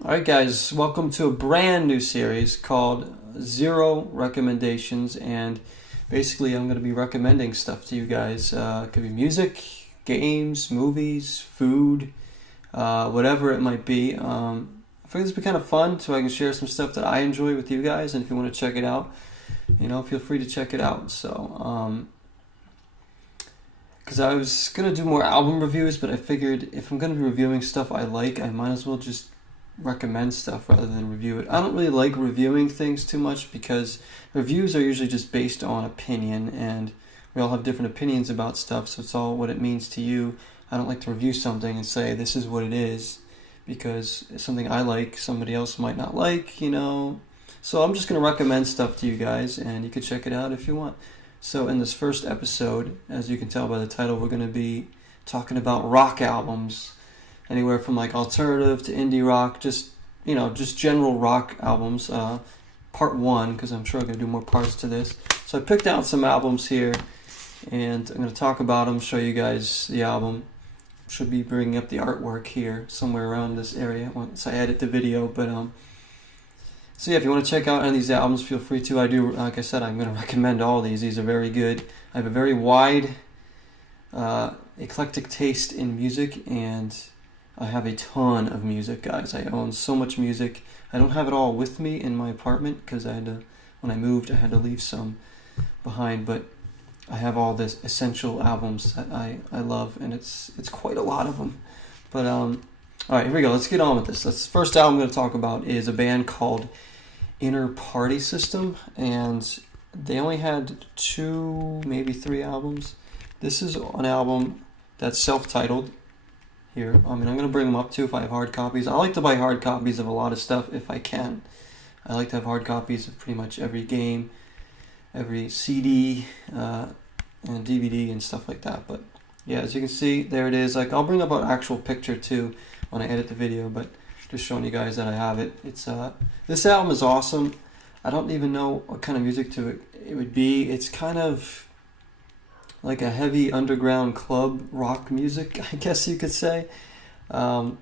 Alright, guys, welcome to a brand new series called Zero Recommendations. And basically, I'm going to be recommending stuff to you guys. It could be music, games, movies, food, whatever it might be. I think this would be kind of fun so I can share some stuff that I enjoy with you guys. And if you want to check it out, feel free to check it out. Because I was going to do more album reviews, but I figured if I'm going to be reviewing stuff I like, I might as well just recommend stuff rather than review it. I don't really like reviewing things too much because reviews are usually just based on opinion, and we all have different opinions about stuff, so it's all what it means to you. I don't like to review something and say this is what it is because it's something I like, somebody else might not like. So I'm just going to recommend stuff to you guys, and you can check it out if you want. So in this first episode, as you can tell by the title, we're going to be talking about rock albums. Anywhere from like alternative to indie rock, just general rock albums. Part one, because I'm sure I'm going to do more parts to this. So I picked out some albums here, and I'm going to talk about them, show you guys the album. Should be bringing up the artwork here, somewhere around this area once I edit the video. But so yeah, if you want to check out any of these albums, feel free to. Like I said, I'm going to recommend all these. These are very good. I have a very wide, eclectic taste in music, and I have a ton of music, guys. I own so much music. I don't have it all with me in my apartment because when I moved, I had to leave some behind. But I have all this essential albums that I love, and it's quite a lot of them. But all right, here we go. Let's get on with this. The first album I'm going to talk about is a band called Inner Party System, and they only had 2, maybe 3 albums. This is an album that's self-titled. Here. I'm going to bring them up too if I have hard copies. I like to buy hard copies of a lot of stuff if I can. I like to have hard copies of pretty much every game, every CD, and DVD and stuff like that. But yeah, as you can see, there it is. I'll bring up an actual picture too when I edit the video, but just showing you guys that I have it. This album is awesome. I don't even know what kind of music it would be. It's kind of like a heavy underground club rock music, I guess you could say. My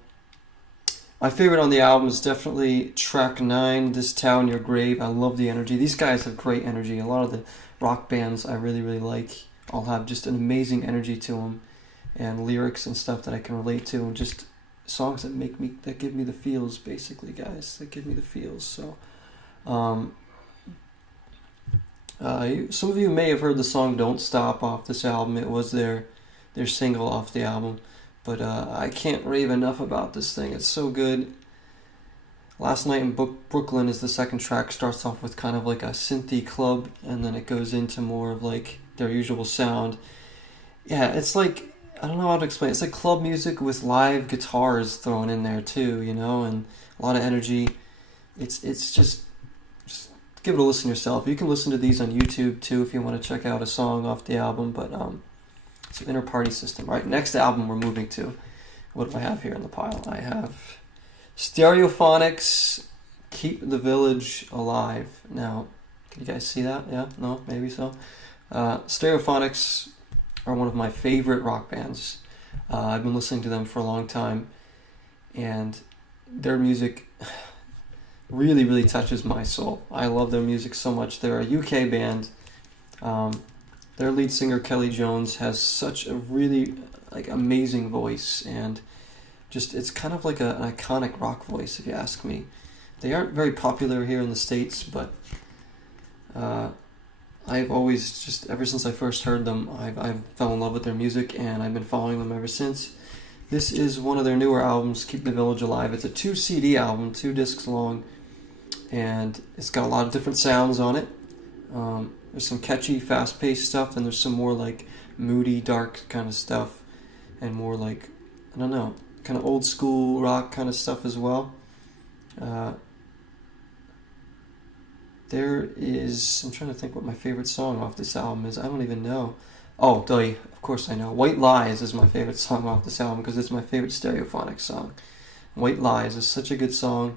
favorite on the album is definitely track 9, This Town Your Grave. I love the energy. These guys have great energy. A lot of the rock bands I really, really like all have just an amazing energy to them, and lyrics and stuff that I can relate to, and just songs that give me the feels, basically, guys. That give me the feels. So some of you may have heard the song Don't Stop off this album. It was their single off the album. But I can't rave enough about this thing. It's so good. Last Night in Brooklyn is the second track. Starts off with kind of like a synthy club, and then it goes into more of like their usual sound. Yeah, it's like, I don't know how to explain. It's like club music with live guitars thrown in there too, and a lot of energy. It's just give it a listen yourself. You can listen to these on YouTube too if you want to check out a song off the album. But so Inner Party System. All right, next album we're moving to. What do I have here in the pile? I have Stereophonics, Keep the Village Alive. Now, can you guys see that? Yeah? No? Maybe so? Stereophonics are one of my favorite rock bands. I've been listening to them for a long time, and their music really, really touches my soul. I love their music so much. They're a UK band. Their lead singer, Kelly Jones, has such a really amazing voice, and just it's kind of like an iconic rock voice, if you ask me. They aren't very popular here in the States, but I've always, just ever since I first heard them, I've fell in love with their music, and I've been following them ever since. This is one of their newer albums, Keep the Village Alive. It's a 2 CD album, 2 discs long, and it's got a lot of different sounds on it. There's some catchy, fast-paced stuff, and there's some more like moody, dark kind of stuff, and more like, I don't know, kind of old school rock kind of stuff as well. There is, I'm trying to think what my favorite song off this album is. I don't even know. Oh, of course I know. White Lies is my favorite song off this album because it's my favorite Stereophonics song. White Lies is such a good song.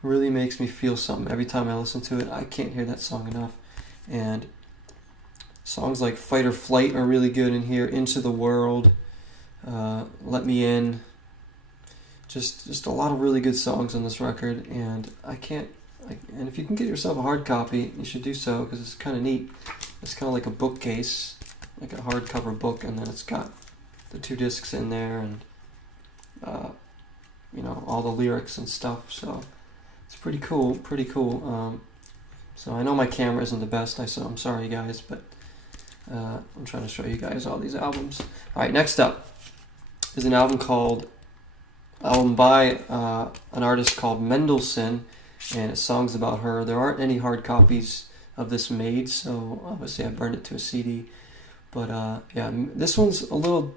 Really makes me feel something. Every time I listen to it, I can't hear that song enough. And songs like Fight or Flight are really good in here. Into the World, Let Me In. Just a lot of really good songs on this record, and and if you can get yourself a hard copy, you should do so because it's kind of neat. It's kind of like a bookcase, like a hardcover book, and then it's got the 2 discs in there, and all the lyrics and stuff. So it's pretty cool, pretty cool. So I know my camera isn't the best, so I'm sorry guys, but I'm trying to show you guys all these albums. All right, next up is an album by an artist called Mendelssohn, and it's songs about her. There aren't any hard copies of this made, so obviously I burned it to a CD. But yeah, this one's a little,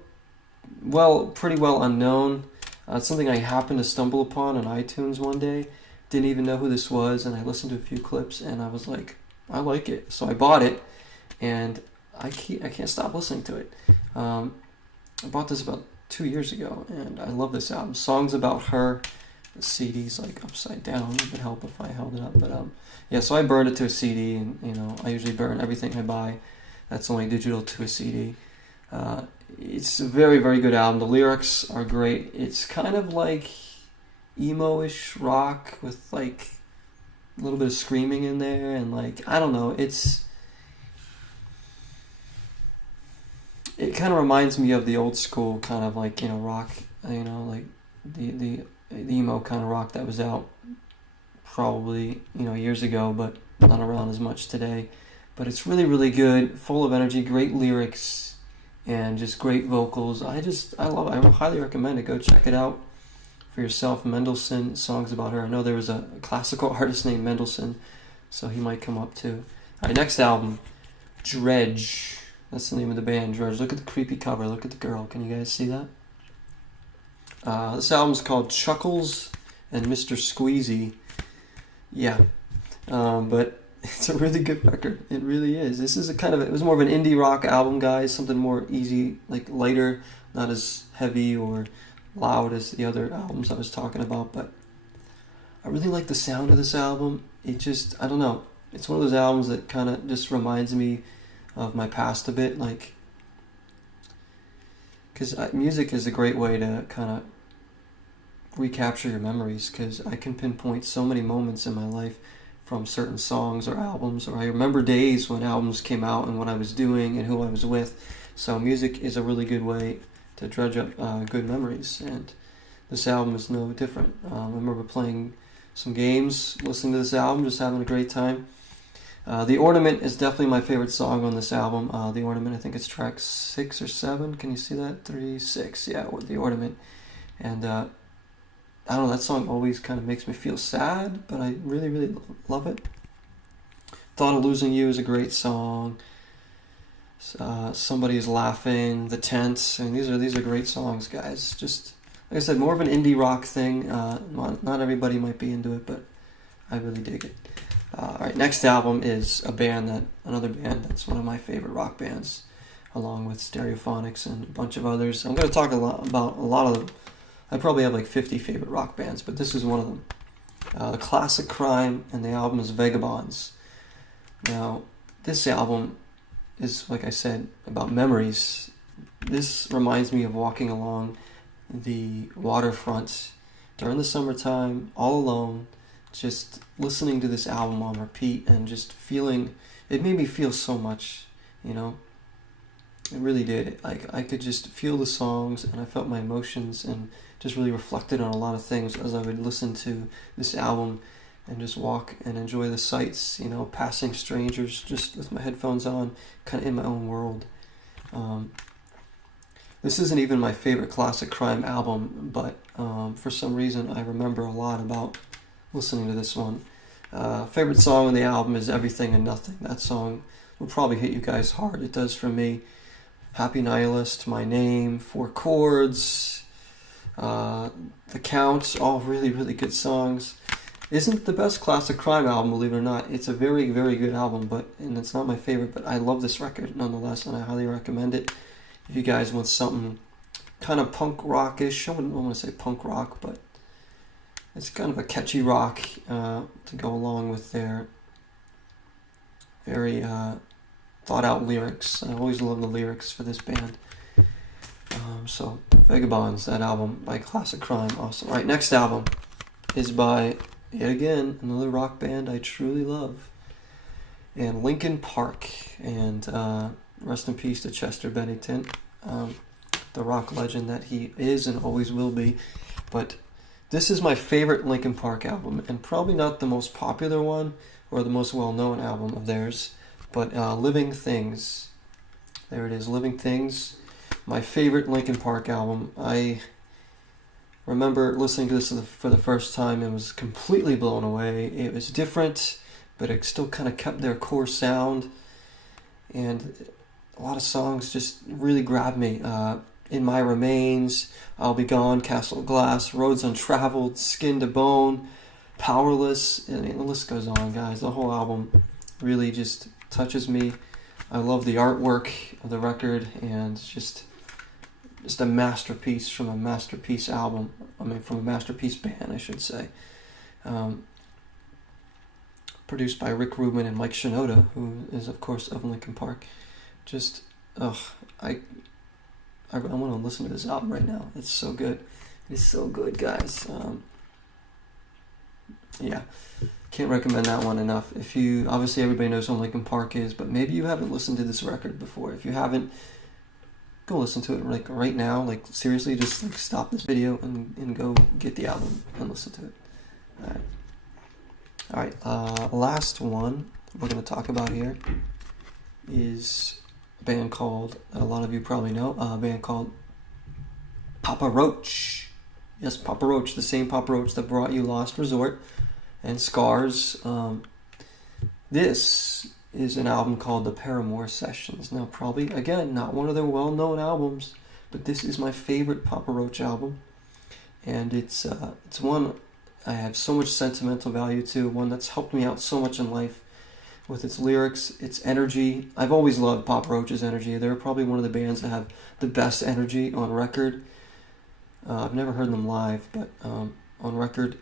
pretty well unknown. It's something I happened to stumble upon on iTunes one day. Didn't even know who this was, and I listened to a few clips, and I was like, I like it. So I bought it, and I can't stop listening to it. I bought this about 2 years ago, and I love this album. Songs about her. The CD's like upside down. It would help if I held it up, but yeah. So I burned it to a CD, and I usually burn everything I buy that's only digital to a CD. It's a very, very good album. The lyrics are great. It's kind of like emo-ish rock with like a little bit of screaming in there, and like I don't know. It kind of reminds me of the old school kind of like rock. Like the emo kind of rock that was out probably years ago, but not around as much today. But it's really, really good, full of energy, great lyrics, and just great vocals. I love it. I highly recommend it. Go check it out for yourself. Mendelssohn, songs about her. I know there was a classical artist named Mendelssohn, so he might come up too. All right, next album, Dredg. That's the name of the band, Dredg. Look at the creepy cover. Look at the girl. Can you guys see that? This album's called Chuckles and Mr. Squeezy. Yeah, but it's a really good record. It really is. This is it was more of an indie rock album, guys. Something more easy, like lighter, not as heavy or loud as the other albums I was talking about. But I really like the sound of this album. I don't know. It's one of those albums that kind of just reminds me of my past a bit, like, because music is a great way to kind of recapture your memories, because I can pinpoint so many moments in my life from certain songs or albums, or I remember days when albums came out and what I was doing and who I was with. So music is a really good way to dredge up good memories, and this album is no different. I remember playing some games, listening to this album, just having a great time. The Ornament is definitely my favorite song on this album. The Ornament, I think it's track 6 or 7. Can you see that? 3, 6, yeah, The Ornament. And I don't know, that song always kind of makes me feel sad, but I really, really love it. Thought of Losing You is a great song. Somebody's Laughing, The Tent. I mean, these are great songs, guys. Just, like I said, more of an indie rock thing. Not everybody might be into it, but I really dig it. Alright, next album is another band that's one of my favorite rock bands, along with Stereophonics and a bunch of others. I'm going to talk about a lot of them. I probably have like 50 favorite rock bands, but this is one of them. The Classic Crime, and the album is Vagabonds. Now, this album is, like I said, about memories. This reminds me of walking along the waterfront during the summertime, all alone, just listening to this album on repeat and just feeling, it made me feel so much, It really did. I could just feel the songs, and I felt my emotions, and just really reflected on a lot of things as I would listen to this album and just walk and enjoy the sights, passing strangers, just with my headphones on, kind of in my own world. This isn't even my favorite Classic Crime album, but for some reason I remember a lot about listening to this one. Favorite song on the album is Everything and Nothing. That song will probably hit you guys hard. It does for me. Happy Nihilist, My Name, Four Chords, The Count, all really, really good songs. Isn't the best Classic Crime album, believe it or not. It's a very, very good album, and it's not my favorite, but I love this record nonetheless, and I highly recommend it. If you guys want something kind of punk rockish, I wouldn't want to say punk rock, but it's kind of a catchy rock to go along with their very thought out lyrics. I always love the lyrics for this band. So Vagabonds, that album by Classic Crime, awesome. All right, next album is by, yet again, another rock band I truly love, and Linkin Park. And rest in peace to Chester Bennington, the rock legend that he is and always will be. But this is my favorite Linkin Park album, and probably not the most popular one or the most well-known album of theirs, but Living Things. There it is, Living Things. My favorite Linkin Park album. I remember listening to this for the first time and was completely blown away. It was different, but it still kind of kept their core sound. And a lot of songs just really grabbed me. In My Remains, I'll Be Gone, Castle of Glass, Roads Untraveled, Skin to Bone, Powerless, and the list goes on, guys. The whole album really just touches me. I love the artwork of the record, and it's just a masterpiece from a masterpiece album. I mean, from a masterpiece band, I should say. Produced by Rick Rubin and Mike Shinoda, who is, of course, of Linkin Park. Just, I want to listen to this album right now. It's so good. It's so good, guys. Yeah, can't recommend that one enough. If you, obviously everybody knows who Linkin Park is, but maybe you haven't listened to this record before. If you haven't, go listen to it like right now. Like seriously, just like stop this video and go get the album and listen to it. All right. Last one we're gonna talk about here is a band called, that a lot of you probably know, a band called Papa Roach. Yes, Papa Roach, the same Papa Roach that brought you Lost Resort and Scars. This is an album called The Paramore Sessions. Now, probably, again, not one of their well-known albums, but this is my favorite Papa Roach album. And it's one I have so much sentimental value to, one that's helped me out so much in life with its lyrics, its energy. I've always loved Papa Roach's energy. They're probably one of the bands that have the best energy on record. I've never heard them live, but on record,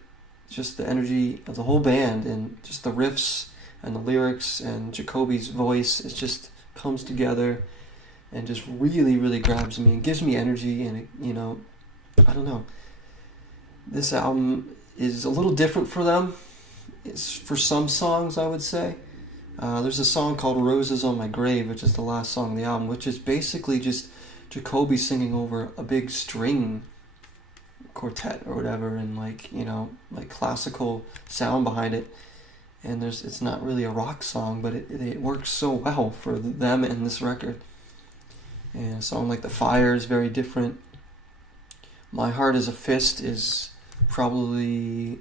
just the energy of the whole band and just the riffs and the lyrics and Jacoby's voice, it just comes together and just really, really grabs me and gives me energy. And it, you know, I don't know. This album is a little different for them. It's for some songs, I would say. There's a song called Roses on My Grave, which is the last song of the album, which is basically just Jacoby singing over a big string quartet or whatever, and like, you know, like classical sound behind it. And it's not really a rock song, but it works so well for them and this record. And a song like The Fire is very different. My Heart is a Fist is probably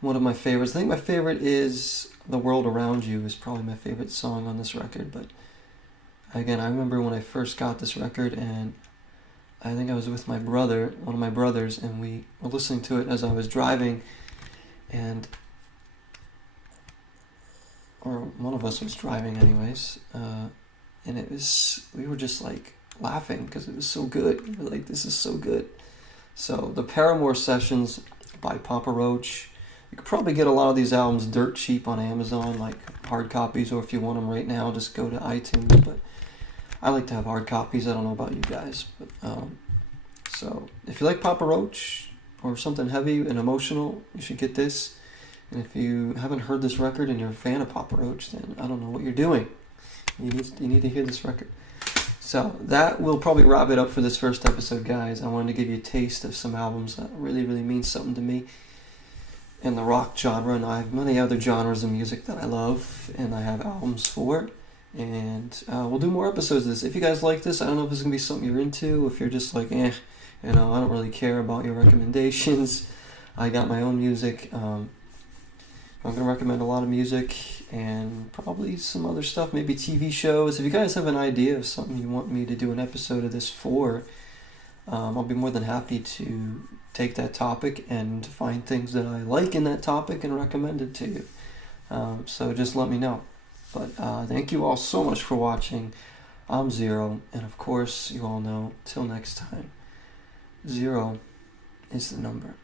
one of my favorites. I think my favorite is The World Around You is probably my favorite song on this record. But again, I remember when I first got this record, and I think I was with my brother, one of my brothers, and we were listening to it as I was driving, or one of us was driving anyways, and we were just like laughing because it was so good. We were like, this is so good. So the Paramore Sessions by Papa Roach. You could probably get a lot of these albums dirt cheap on Amazon, like hard copies, or if you want them right now, just go to iTunes. But I like to have hard copies. I don't know about you guys, but so if you like Papa Roach or something heavy and emotional, you should get this. And if you haven't heard this record and you're a fan of Papa Roach, then I don't know what you're doing. You need to hear this record. So that will probably wrap it up for this first episode, guys. I wanted to give you a taste of some albums that really, really mean something to me in the rock genre, and I have many other genres of music that I love and I have albums for. And we'll do more episodes of this. If you guys like this, I don't know if this is going to be something you're into. If you're just like, I don't really care about your recommendations. I got my own music. I'm going to recommend a lot of music and probably some other stuff, maybe TV shows. If you guys have an idea of something you want me to do an episode of this for, I'll be more than happy to take that topic and find things that I like in that topic and recommend it to you. So just let me know. But thank you all so much for watching. I'm Zero, and of course, you all know, till next time, 0 is the number.